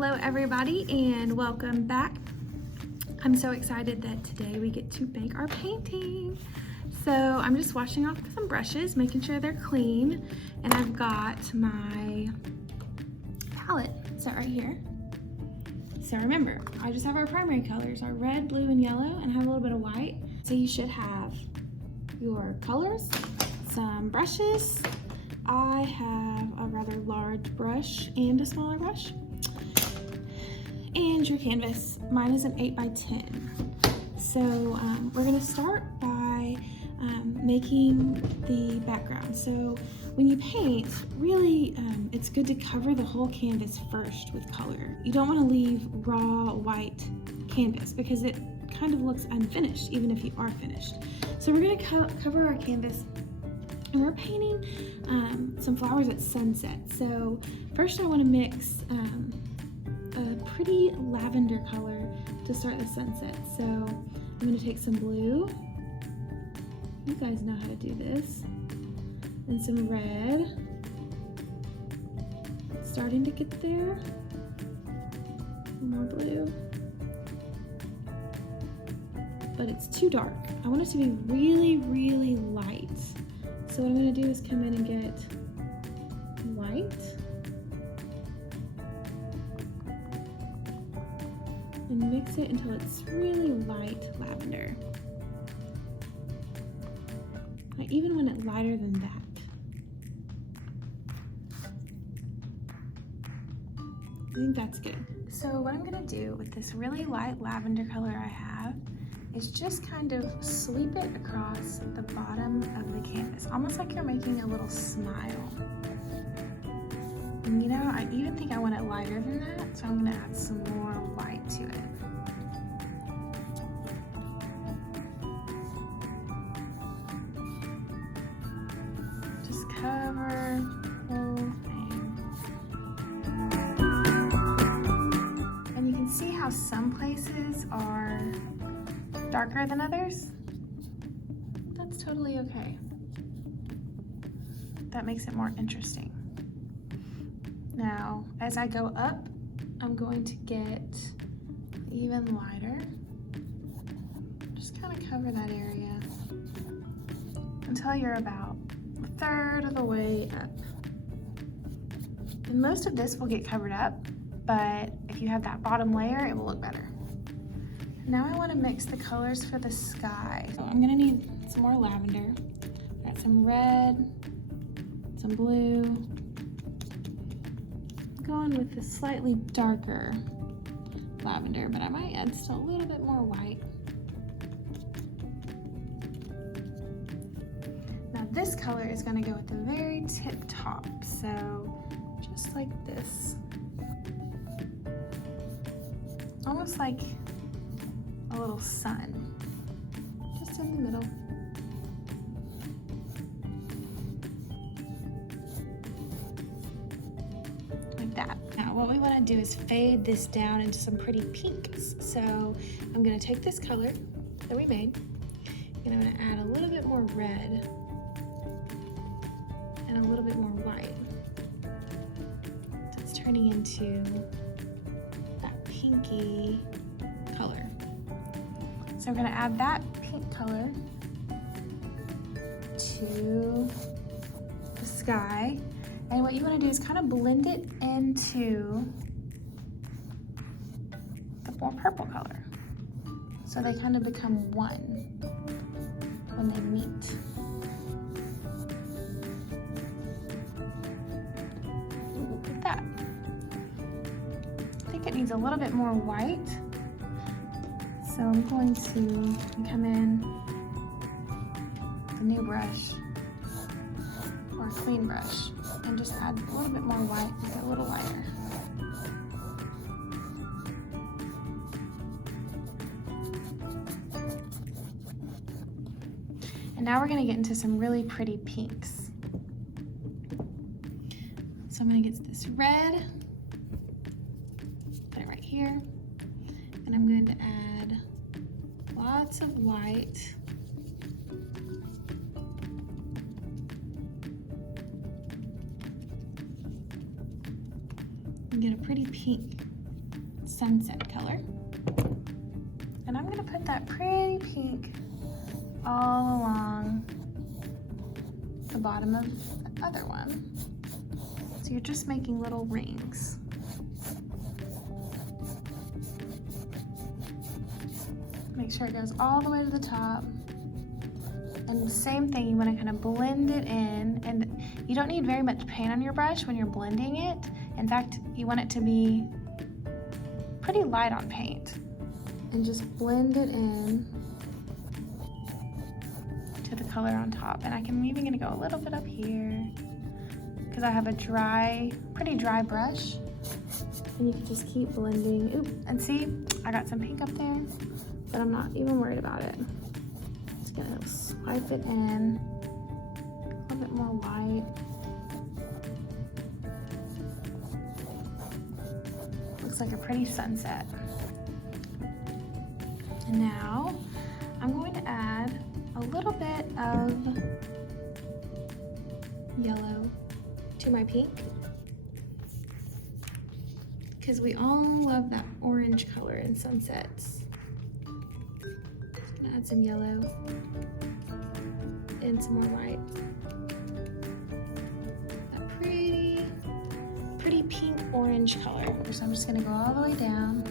Hello everybody and welcome back. I'm so excited that today we get to make our painting. So I'm just washing off some brushes, making sure they're clean, and I've got my palette set right here. So remember, I just have our primary colors, our red, blue, and yellow, and I have a little bit of white. So you should have your colors, some brushes. I have a rather large brush and a smaller brush. And your canvas. Mine is an 8 by 10. So we're gonna start by making the background. So when you paint, really it's good to cover the whole canvas first with color. You don't wanna leave raw white canvas because it kind of looks unfinished even if you are finished. So we're gonna cover our canvas and we're painting some flowers at sunset. So first I wanna mix a pretty lavender color to start the sunset. So I'm gonna take some blue. You guys know how to do this. And some red. Starting to get there. More blue. But it's too dark. I want it to be really, really light. So what I'm gonna do is come in and get white. And mix it until it's really light lavender. I even want it lighter than that. I think that's good. So what I'm gonna do with this really light lavender color I have is just kind of sweep it across the bottom of the canvas, almost like you're making a little smile. And you know, I even think I want it lighter than that, so I'm gonna add some more white to it. Just cover the whole thing. And you can see how some places are darker than others. That's totally okay. That makes it more interesting. Now, as I go up, I'm going to get even lighter. Just kind of cover that area until you're about a third of the way up. And most of this will get covered up, but if you have that bottom layer, it will look better. Now I want to mix the colors for the sky. So I'm gonna need some more lavender. Got some red, some blue. Going with the slightly darker lavender, but I might add still a little bit more white. Now this color is going to go at the very tip top, so just like this. Almost like a little sun, just in the middle. That. Now what we want to do is fade this down into some pretty pinks. So I'm going to take this color that we made and I'm going to add a little bit more red and a little bit more white. So it's turning into that pinky color. So I'm going to add that pink color to the sky. And what you want to do is kind of blend it into the more purple color. So they kind of become one when they meet. Look at that. I think it needs a little bit more white. So I'm going to come in with a new brush or a clean brush and just add a little bit more white, make it a little lighter. And now we're going to get into some really pretty pinks. So I'm going to get this red, put it right here, and I'm going to add lots of white. And get a pretty pink sunset color. And I'm gonna put that pretty pink all along the bottom of the other one. So you're just making little rings. Make sure it goes all the way to the top. And the same thing, you want to kind of blend it in, and you don't need very much paint on your brush when you're blending it. In fact, you want it to be pretty light on paint. And just blend it in to the color on top. And I'm even gonna go a little bit up here because I have a pretty dry brush. And you can just keep blending. Oop, and see, I got some pink up there, but I'm not even worried about it. Just gonna swipe it in, a little bit more white. Looks like a pretty sunset. And now I'm going to add a little bit of yellow to my pink, because we all love that orange color in sunsets. Just gonna add some yellow and some more white. That pretty pink orange color. So I'm just gonna go all the way down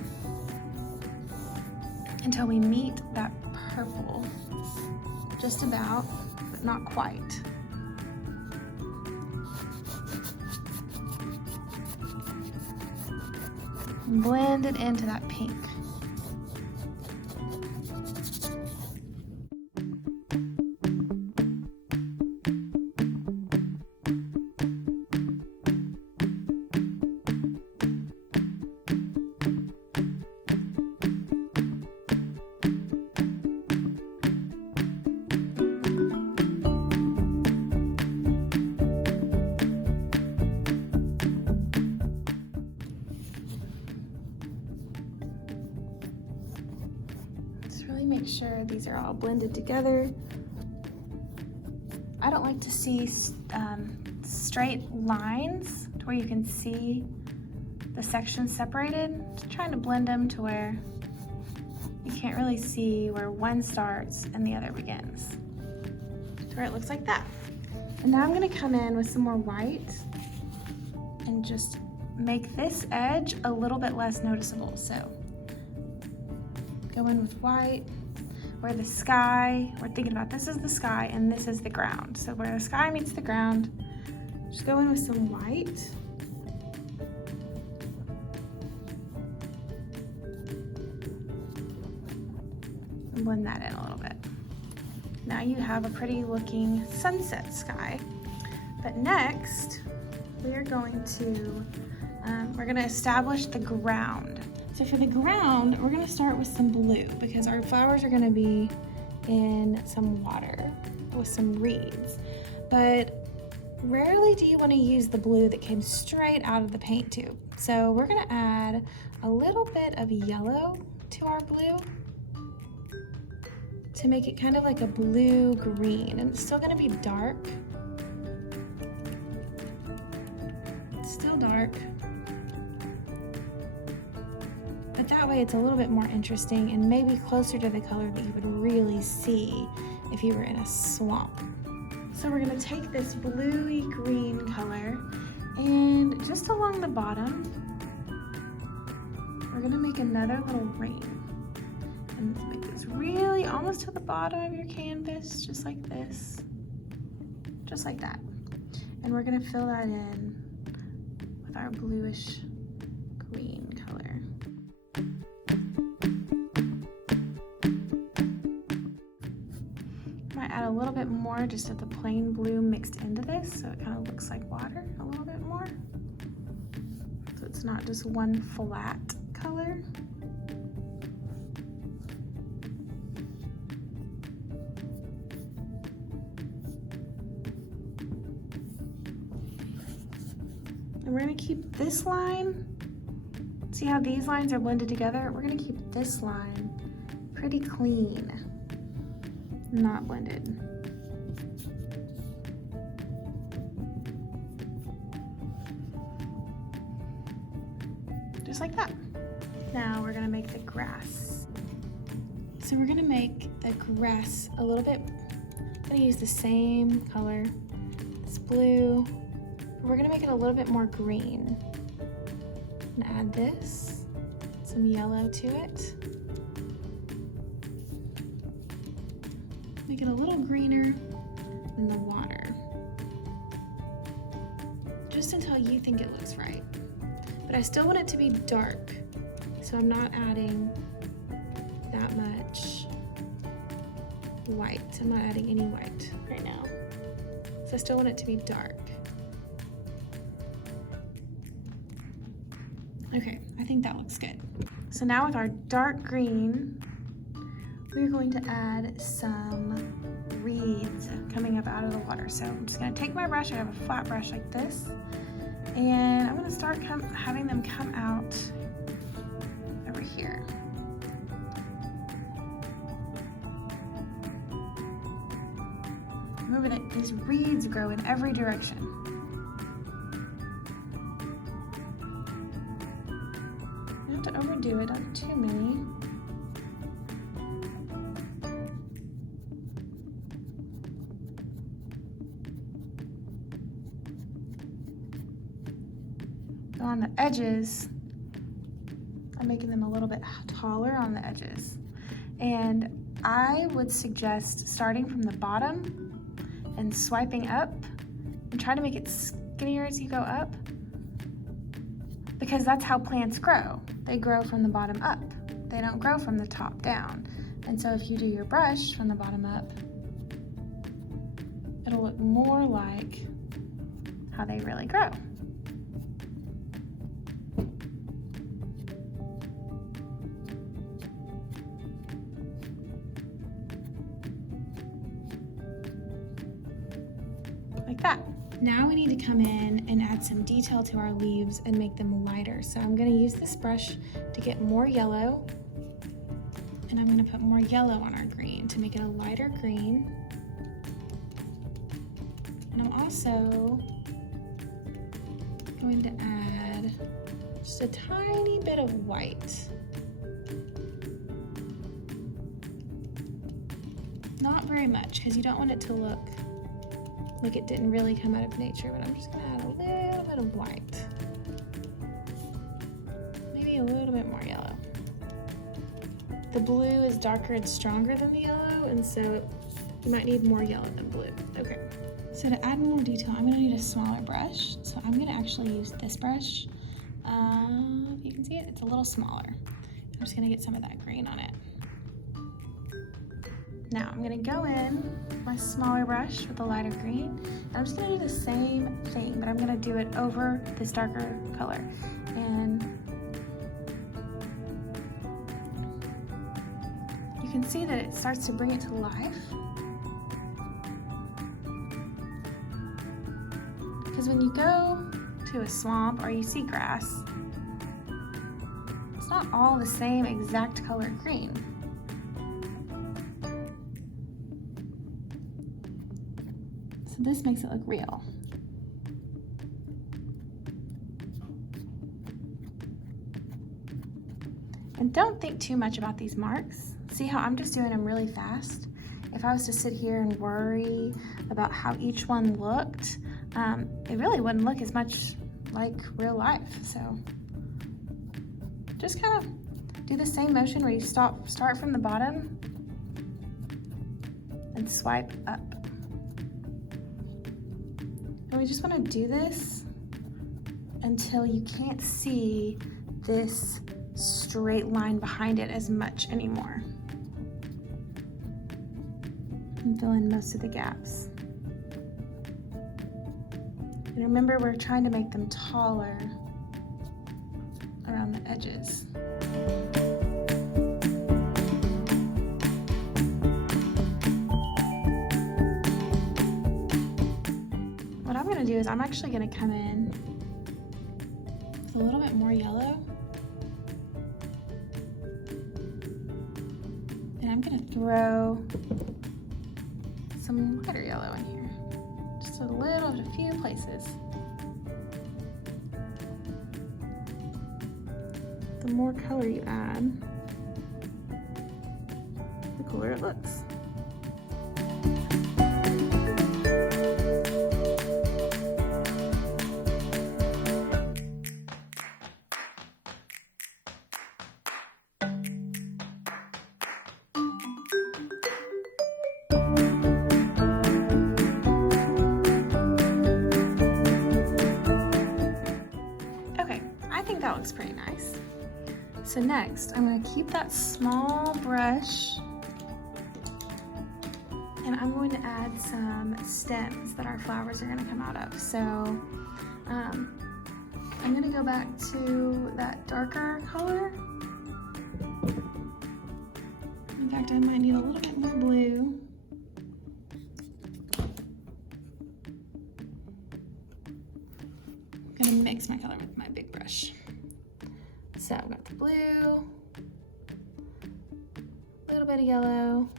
until we meet that purple, just about, but not quite. Blend it into that pink. Make sure these are all blended together. I don't like to see straight lines to where you can see the sections separated. Just trying to blend them to where you can't really see where one starts and the other begins. To where it looks like that. And now I'm gonna come in with some more white and just make this edge a little bit less noticeable. So go in with white, where the sky, we're thinking about this is the sky and this is the ground. So where the sky meets the ground, just go in with some white. And blend that in a little bit. Now you have a pretty looking sunset sky. But next, we are going to, we're gonna establish the ground. So for the ground, we're gonna start with some blue because our flowers are gonna be in some water with some reeds. But rarely do you wanna use the blue that came straight out of the paint tube. So we're gonna add a little bit of yellow to our blue to make it kind of like a blue-green. And it's still gonna be dark. It's still dark. But that way it's a little bit more interesting and maybe closer to the color that you would really see if you were in a swamp. So we're gonna take this bluey green color and just along the bottom, we're gonna make another little ring. And make this really almost to the bottom of your canvas, just like this, just like that. And we're gonna fill that in with our bluish green color. Might add a little bit more just of the plain blue mixed into this, so it kind of looks like water a little bit more. So it's not just one flat color. And we're gonna keep this line, see how these lines are blended together? We're gonna keep this line pretty clean, not blended. Just like that. Now we're gonna make the grass. So we're gonna make the grass a little bit, I'm gonna use the same color, this blue. We're gonna make it a little bit more green. And add this, some yellow to it. Make it a little greener than the water. Just until you think it looks right. But I still want it to be dark, so I'm not adding that much white. I'm not adding any white right now. So I still want it to be dark. Okay, I think that looks good. So now with our dark green, we're going to add some reeds coming up out of the water. So I'm just gonna take my brush, I have a flat brush like this, and I'm gonna start having them come out over here. Remember that these reeds grow in every direction. You don't have to overdo it, not too many. On the edges, I'm making them a little bit taller on the edges. And I would suggest starting from the bottom and swiping up and try to make it skinnier as you go up, because that's how plants grow. They grow from the bottom up. They don't grow from the top down. And so if you do your brush from the bottom up, it'll look more like how they really grow. Like that. Now we need to come in and add some detail to our leaves and make them lighter. So I'm going to use this brush to get more yellow, and I'm going to put more yellow on our green to make it a lighter green. And I'm also going to add just a tiny bit of white. Not very much, because you don't want it to look like it didn't really come out of nature, but I'm just gonna add a little bit of white. Maybe a little bit more yellow. The blue is darker and stronger than the yellow, and so you might need more yellow than blue. Okay. So to add more detail, I'm gonna need a smaller brush. So I'm gonna actually use this brush. If you can see it, it's a little smaller. I'm just gonna get some of that green on it. Now I'm gonna go in with my smaller brush with a lighter green, and I'm just gonna do the same thing, but I'm gonna do it over this darker color. And you can see that it starts to bring it to life. Because when you go to a swamp or you see grass, it's not all the same exact color green. So this makes it look real. And don't think too much about these marks. See how I'm just doing them really fast? If I was to sit here and worry about how each one looked, it really wouldn't look as much like real life. So just kind of do the same motion where you start from the bottom and swipe up. And we just want to do this until you can't see this straight line behind it as much anymore. And fill in most of the gaps. And remember, we're trying to make them taller around the edges. What I'm going to do is I'm actually going to come in with a little bit more yellow. And I'm going to throw some lighter yellow in here. Just a few places. The the more color you add, the cooler it looks. That looks pretty nice. So next, I'm going to keep that small brush and I'm going to add some stems that our flowers are going to come out of. So I'm going to go back to that darker color. In fact, I might need a little bit more blue. I'm going to mix my color with my big brush. So I've got the blue, a little bit of yellow.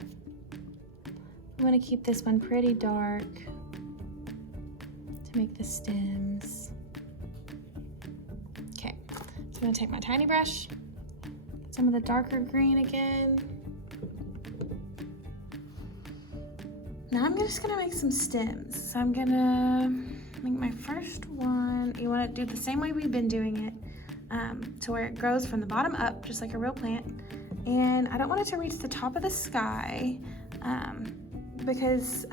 I'm going to keep this one pretty dark to make the stems. Okay, so I'm going to take my tiny brush, get some of the darker green again. Now I'm just going to make some stems. So I'm going to make my first one. You want to do the same way we've been doing it. To where it grows from the bottom up, just like a real plant. And I don't want it to reach the top of the sky because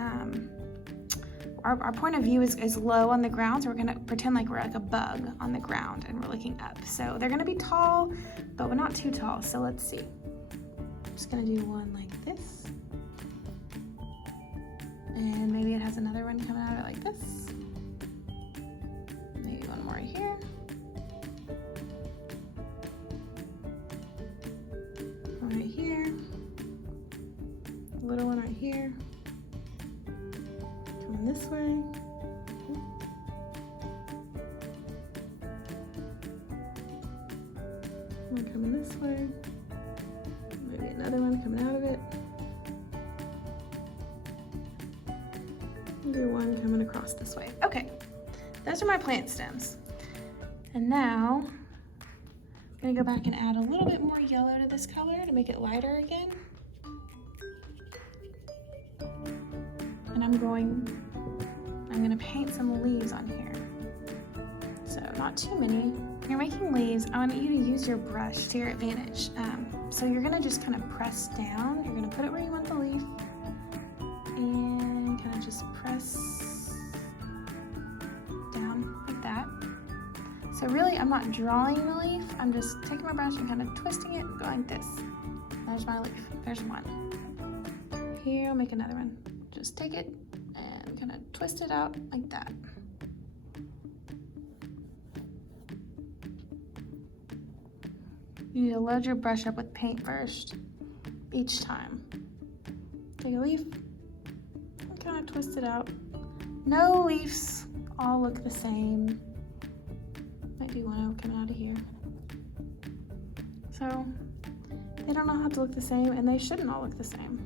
our point of view is low on the ground, so we're gonna pretend like we're like a bug on the ground and we're looking up. So they're gonna be tall, but we're not too tall, so let's see. I'm just gonna do one like this. And maybe it has another one coming out of it like this. Maybe one more right here. Right here, a little one right here, coming this way, one coming this way, maybe another one coming out of it, maybe one coming across this way. Okay, those are my plant stems. And now I'm gonna go back and add a little bit more yellow to this color to make it lighter again. And I'm gonna paint some leaves on here. So not too many. When you're making leaves, I want you to use your brush to your advantage. So you're gonna just kind of press down. You're gonna put it where you want the leaf and kind of just press down like that. So really, I'm not drawing the leaf, I'm just taking my brush and kind of twisting it and going like this. There's my leaf, there's one. Here, I'll make another one. Just take it and kind of twist it out like that. You need to load your brush up with paint first, each time. Take a leaf and kind of twist it out. No leaves all look the same. Might be one coming out of here. So they don't all have to look the same, and they shouldn't all look the same.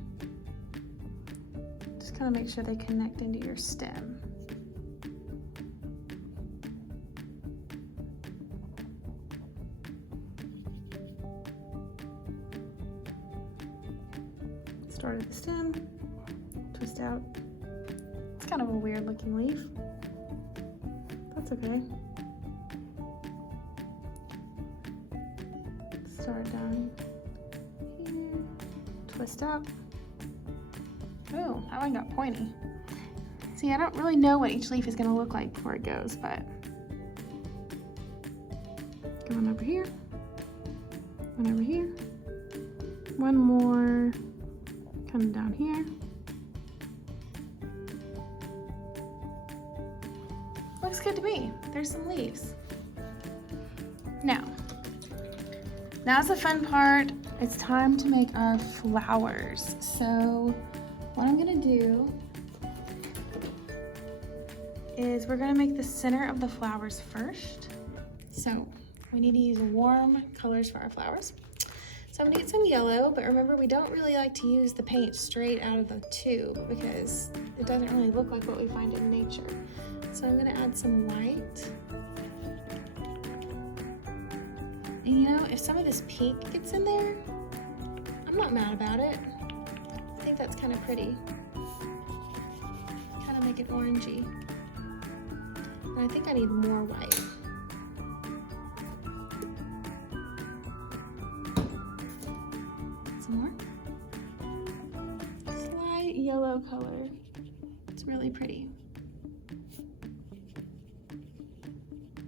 Just kind of make sure they connect into your stem. Start at the stem, twist out. It's kind of a weird looking leaf. That's okay. Start down here, twist up. Oh, that one got pointy. See, I don't really know what each leaf is gonna look like before it goes, but going over here, one over here, one more coming down here. Looks good to me. There's some leaves. Now's the fun part. It's time to make our flowers. So what I'm gonna do is we're gonna make the center of the flowers first. So we need to use warm colors for our flowers. So I'm gonna get some yellow, but remember we don't really like to use the paint straight out of the tube because it doesn't really look like what we find in nature. So I'm gonna add some white. And you know, if some of this pink gets in there, I'm not mad about it. I think that's kind of pretty. Kind of make it orangey. And I think I need more white. Some more. Slight yellow color. It's really pretty.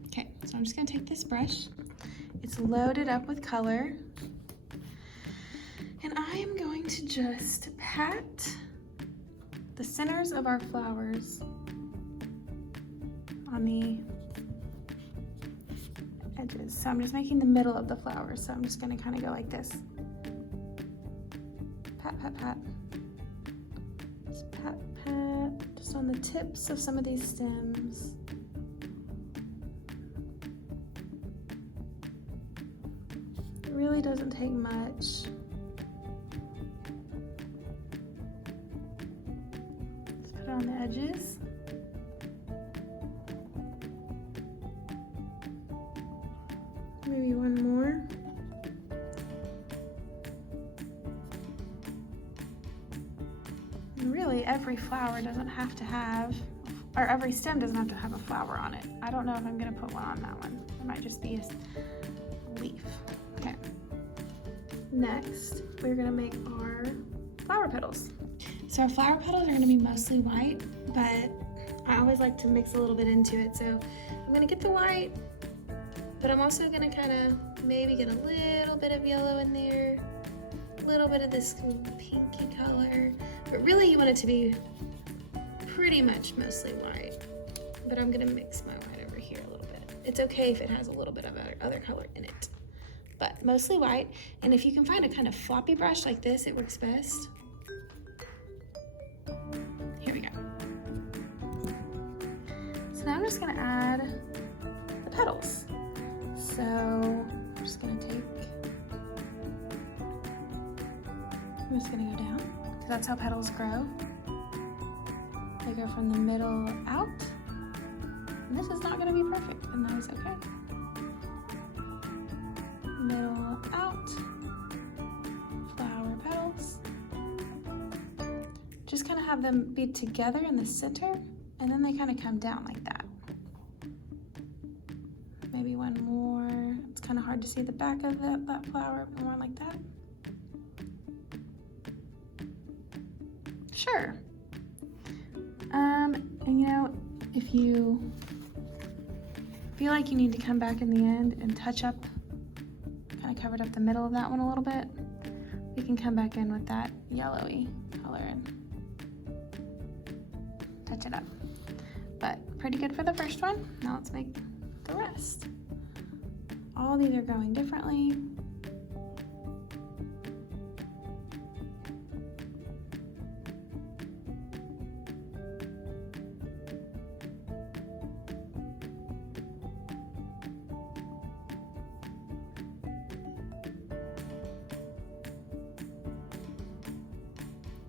Okay, so I'm just gonna take this brush. It's loaded up with color. And I am going to just pat the centers of our flowers on the edges. So I'm just making the middle of the flowers. So I'm just gonna kind of go like this. Pat, pat, pat. Just pat, pat, just on the tips of some of these stems. It really doesn't take much. Let's put it on the edges. Maybe one more. And really, every flower doesn't have to have, or every stem doesn't have to have a flower on it. I don't know if I'm gonna put one on that one. It might just be a leaf. Okay. Next, we're gonna make our flower petals. So our flower petals are gonna be mostly white, but I always like to mix a little bit into it. So I'm gonna get the white, but I'm also gonna kind of maybe get a little bit of yellow in there, a little bit of this pinky color, but really you want it to be pretty much mostly white. But I'm gonna mix my white over here a little bit. It's okay if it has a little bit of other color in it, but mostly white. And if you can find a kind of floppy brush like this, it works best. Here we go. So now I'm just gonna add the petals. So I'm just gonna go down, because that's how petals grow. They go from the middle out. And this is not gonna be perfect, and that is okay. Middle out, flower petals. Just kind of have them be together in the center, and then they kind of come down like that. Maybe one more. It's kind of hard to see the back of that flower, but more like that. Sure. And you know, if you feel like you need to come back in the end and touch up, kind of covered up the middle of that one a little bit, we can come back in with that yellowy color and touch it up. But pretty good for the first one. Now let's make the rest. All these are going differently.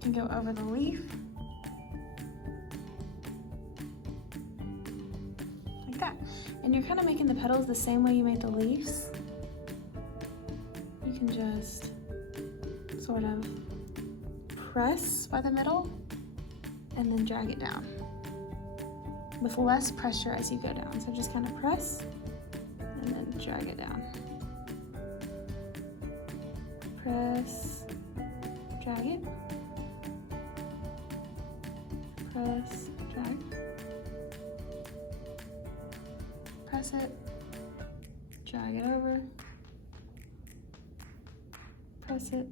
You can go over the leaf. Like that. And you're kind of making the petals the same way you made the leaves. You can just sort of press by the middle and then drag it down with less pressure as you go down. So just kind of press and then drag it down. Press, drag it. Press, drag. Press it, drag it over, press it,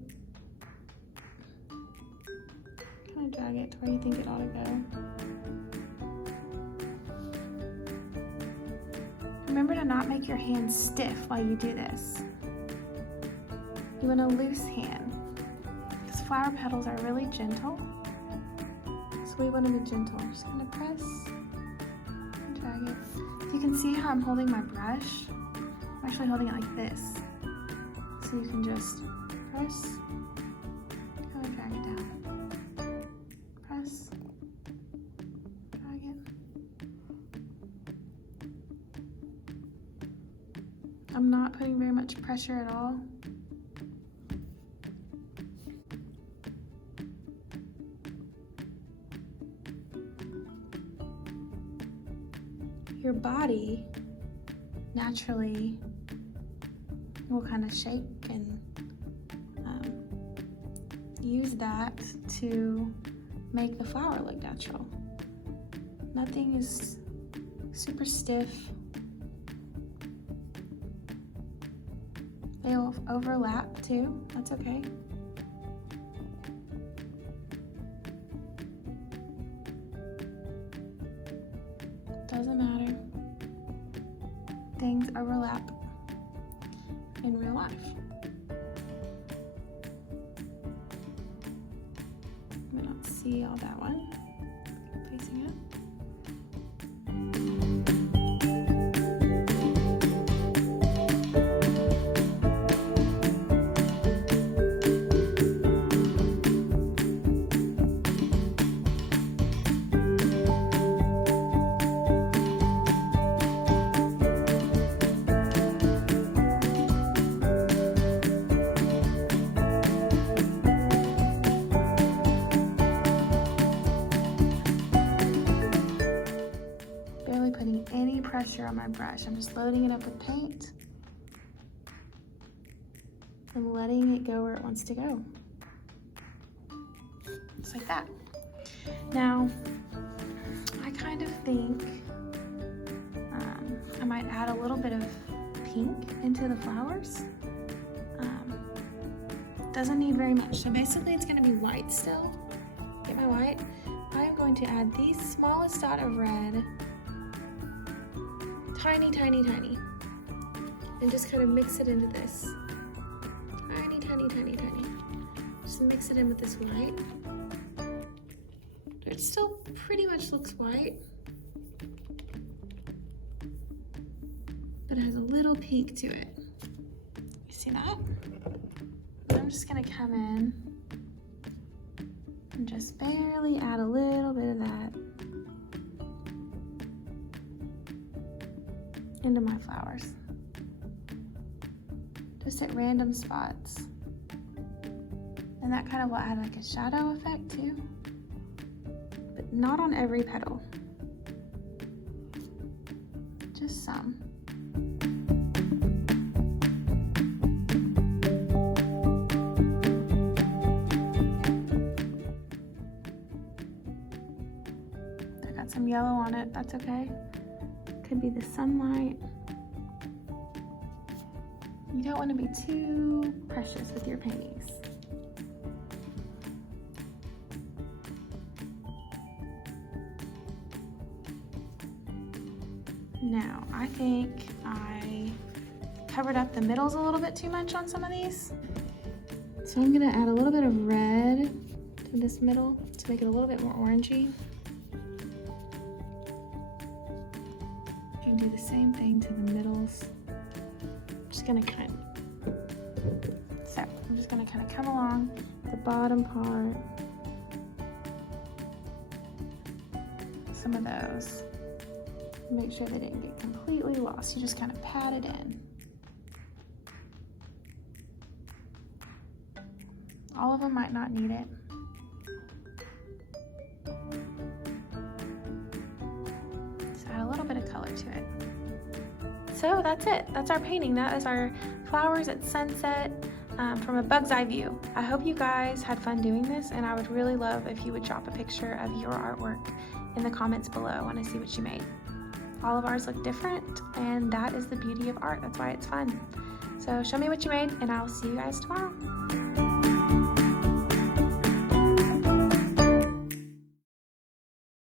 kind of drag it to where you think it ought to go. Remember to not make your hand stiff while you do this. You want a loose hand, because flower petals are really gentle, so we want to be gentle. Just gonna press and drag it. You can see how I'm holding my brush. I'm actually holding it like this. So you can just press, kind of drag it down. Press, drag it. I'm not putting very much pressure at all. Your body naturally will kind of shake and use that to make the flower look natural. Nothing is super stiff. They'll overlap too, that's okay. Doesn't matter. Things overlap in real life. I don't see all that one facing up. Putting any pressure on my brush. I'm just loading it up with paint and letting it go where it wants to go. Just like that. Now, I kind of think I might add a little bit of pink into the flowers. Doesn't need very much. So basically it's gonna be white still. Get my white. I'm going to add the smallest dot of red. Tiny, tiny, tiny. And just kind of mix it into this. Tiny, tiny, tiny, tiny. Just mix it in with this white. It still pretty much looks white, but it has a little peak to it. You see that? And I'm just gonna come in and just barely add a little bit of that into my flowers, just at random spots. And that kind of will add like a shadow effect too, but not on every petal, just some. I got some yellow on it, that's okay. Could be the sunlight. You don't want to be too precious with your paintings. Now, I think I covered up the middles a little bit too much on some of these. So I'm gonna add a little bit of red to this middle to make it a little bit more orangey. And do the same thing to the middles. I'm just gonna kind of come along the bottom part. Some of those. Make sure they didn't get completely lost. You just kind of pat it in. All of them might not need it. A little bit of color to it. So that's it. That's our painting. That is our flowers at sunset from a bug's eye view. I hope you guys had fun doing this, and I would really love if you would drop a picture of your artwork in the comments below. I want to see what you made. All of ours look different, and that is the beauty of art. That's why it's fun. So show me what you made, and I'll see you guys tomorrow.